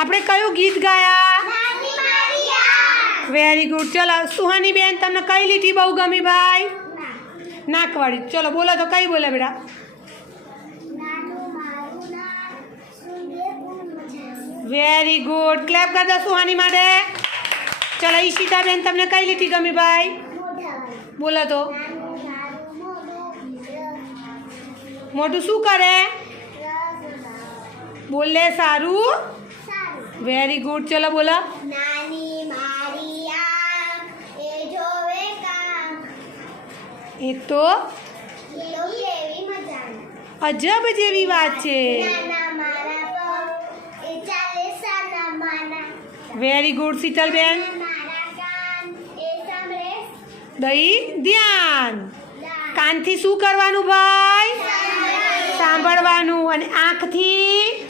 આપણે કયું ગીત ગાયા? Very good. ચલો સુહાની બેન, તમને કઈ લીટી બહુ ગમી ભાઈ? નાકવાળી. ચલો બોલો તો, કઈ બોલે બેટા? Very good. ક્લેપ કરી દો સુહાની માટે. ચલો ઈશિતા બેન, તમને કઈ લીટી ગમી ભાઈ? બોલો તો. મોટું શું કરે? બોલે સારું. Very good. ચલો બોલો. એ તો અજબ જેવી વાત છે. વેરી ગુડ શીતલ બેન. દઈ ધ્યાન. કાનથી શું કરવાનું ભાઈ? સાંભળવાનું. અને આંખથી